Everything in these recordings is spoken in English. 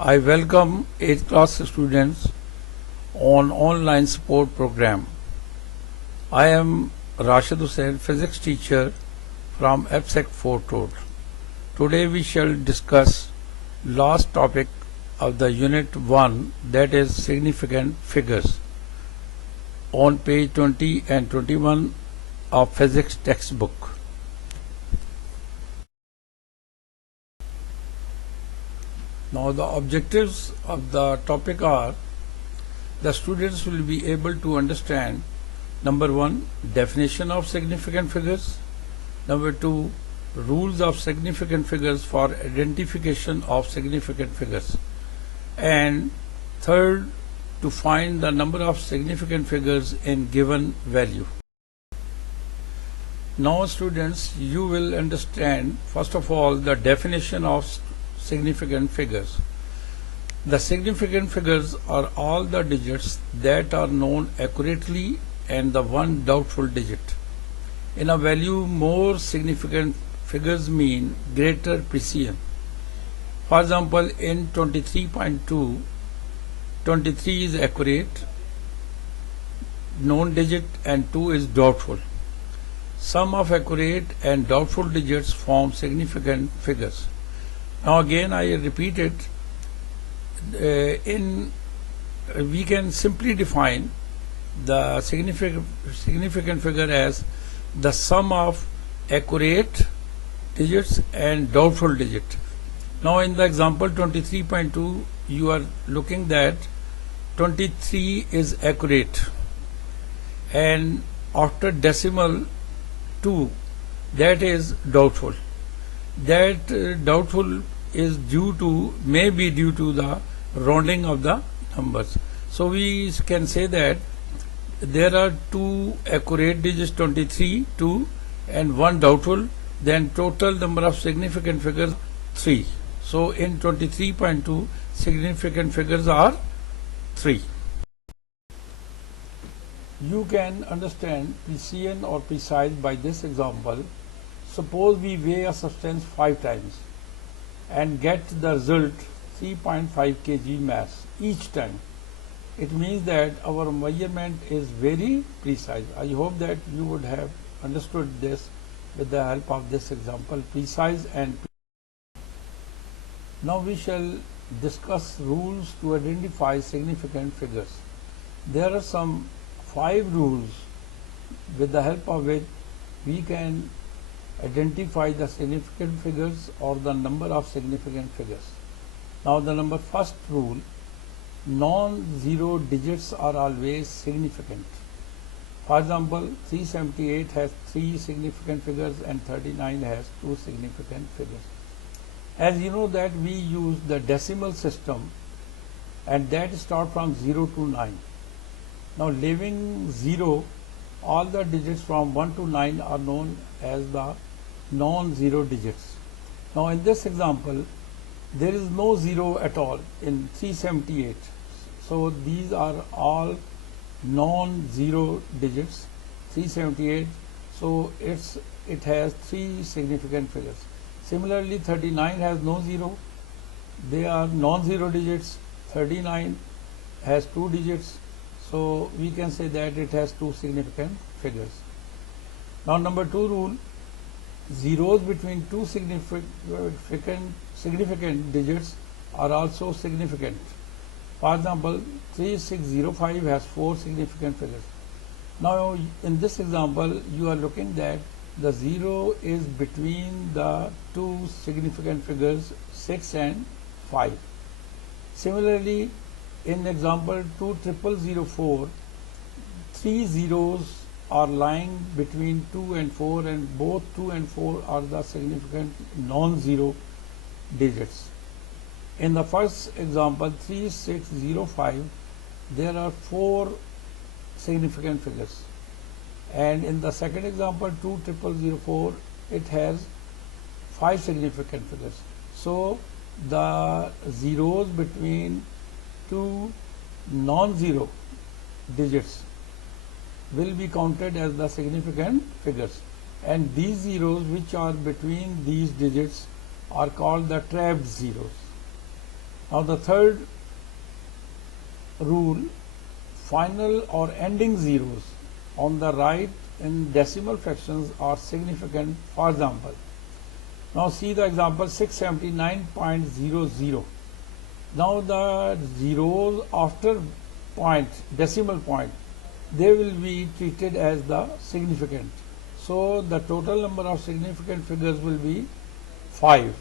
I welcome 8th class students on online support program. I am Rashid Hussain, physics teacher from EPSEC Fort Road. Today we shall discuss last topic of the unit 1, that is significant figures, on page 20 and 21 of physics textbook. Now the objectives of the topic are: the students will be able to understand number 1, definition of significant figures; number 2, rules of significant figures for identification of significant figures; and third, to find the number of significant figures in given value. Now students, you will understand first of all the definition of significant figures. The significant figures are all the digits that are known accurately and the one doubtful digit. In a value, more significant figures mean greater precision. For example, in 23.2, 23 is accurate, known digit, and 2 is doubtful. Sum of accurate and doubtful digits form significant figures. Now again I repeat it. We can simply define the significant figure as the sum of accurate digits and doubtful digit. Now in the example 23.2, you are looking that 23 is accurate, and after decimal 2, that is doubtful. That doubtful is may be due to the rounding of the numbers. So we can say that there are 2 accurate digits, 23, 2, and 1 doubtful. Then total number of significant figures 3. So in 23.2, significant figures are 3. You can understand precision or precise by this example. Suppose we weigh a substance 5 times and get the result 3.5 kg mass each time. It means that our measurement is very precise. I hope that you would have understood this with the help of this example, precise and precise. Now we shall discuss rules to identify significant figures. There are some 5 rules with the help of which we can identify the significant figures or the number of significant figures. Now the first rule: non-zero digits are always significant. For example, 378 has 3 significant figures and 39 has 2 significant figures. As you know that we use the decimal system, and that start from 0 to 9. Now leaving 0, all the digits from 1 to 9 are known as the non-zero digits. Now in this example, there is no 0 at all in 378. So these are all non-zero digits. 378, so it has 3 significant figures. Similarly, 39 has no 0. They are non-zero digits. 39 has 2 digits. So we can say that it has 2 significant figures. Now number 2 rule: zeros between 2 significant digits are also significant. For example, 3605 has 4 significant figures. Now in this example, you are looking that the 0 is between the 2 significant figures 6 and 5. Similarly, in example 20004, 3 zeros are lying between 2 and 4, and both 2 and 4 are the significant non-zero digits. In the first example 3605, there are 4 significant figures, and in the second example 20004, it has 5 significant figures. So the zeros between 2 non-zero digits will be counted as the significant figures, and these zeros which are between these digits are called the trapped zeros. Now the third rule, final or ending zeros on the right in decimal fractions are significant. For example, now see the example 679.00. Now the zeros after point, decimal point, they will be treated as the significant. So the total number of significant figures will be 5,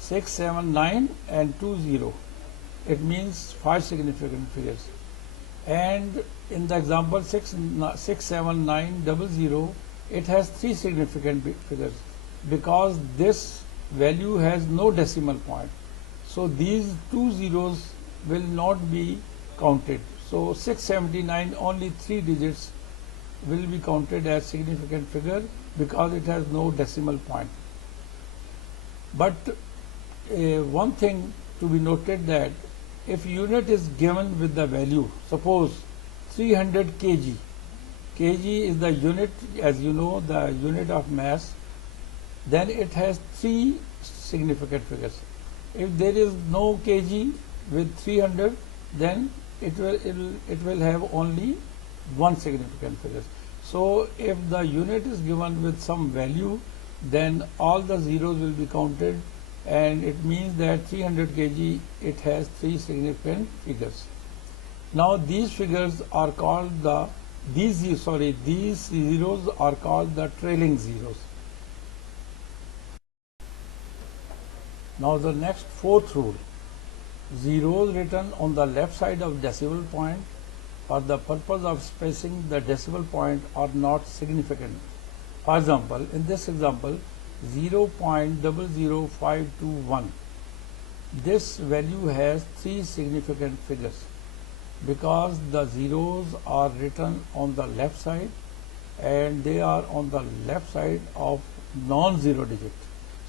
6, 7, 9 and 20. It means 5 significant figures. And in the example 67900, it has 3 significant figures because this value has no decimal point. So these 2 zeros will not be counted. So 679, only 3 digits will be counted as significant figure because it has no decimal point. But one thing to be noted, that if unit is given with the value, suppose 300 kg, kg is the unit, as you know, the unit of mass, then it has 3 significant figures. If there is no kg with 300, then it will have only 1 significant figure. So if the unit is given with some value, then all the zeros will be counted, and it means that 300 kg, it has 3 significant figures. Now these figures are called these zeros are called the trailing zeros. Now the next fourth rule, zeros written on the left side of decimal point for the purpose of expressing the decimal point are not significant. For example, in this example 0.00521, this value has 3 significant figures because the zeros are written on the left side and they are on the left side of non-zero digit.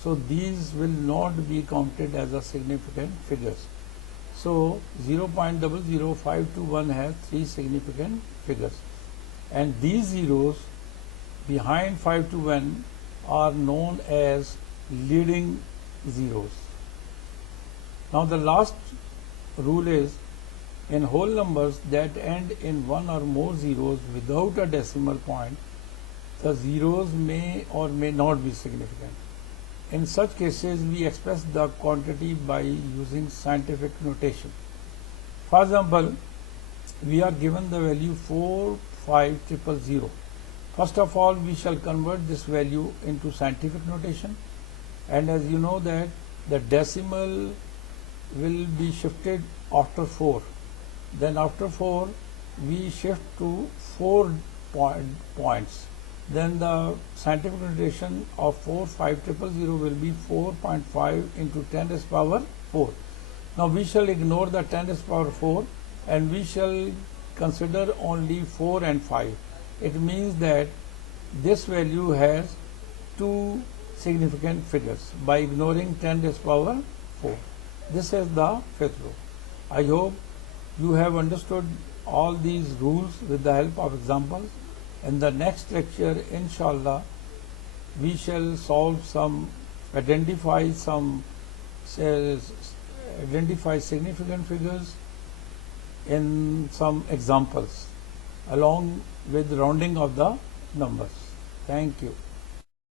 So these will not be counted as a significant figures. So 0.00521 has 3 significant figures, and these zeros behind 521 are known as leading zeros. Now the last rule is, in whole numbers that end in 1 or more zeros without a decimal point, the zeros may or may not be significant. In such cases, we express the quantity by using scientific notation. For example, we are given the value 45000. First of all, we shall convert this value into scientific notation, and as you know that the decimal will be shifted after 4. Then after 4, we shift to 4 points. Then the scientific notation of 45000 will be 4.5 into 10 raised power 4. Now we shall ignore the 10 raised power 4 and we shall consider only 4 and 5. It means that this value has 2 significant figures by ignoring 10 raised power 4. This is the fifth rule. I hope you have understood all these rules with the help of examples. In the next lecture, inshallah, we shall identify significant figures in some examples along with rounding of the numbers. Thank you.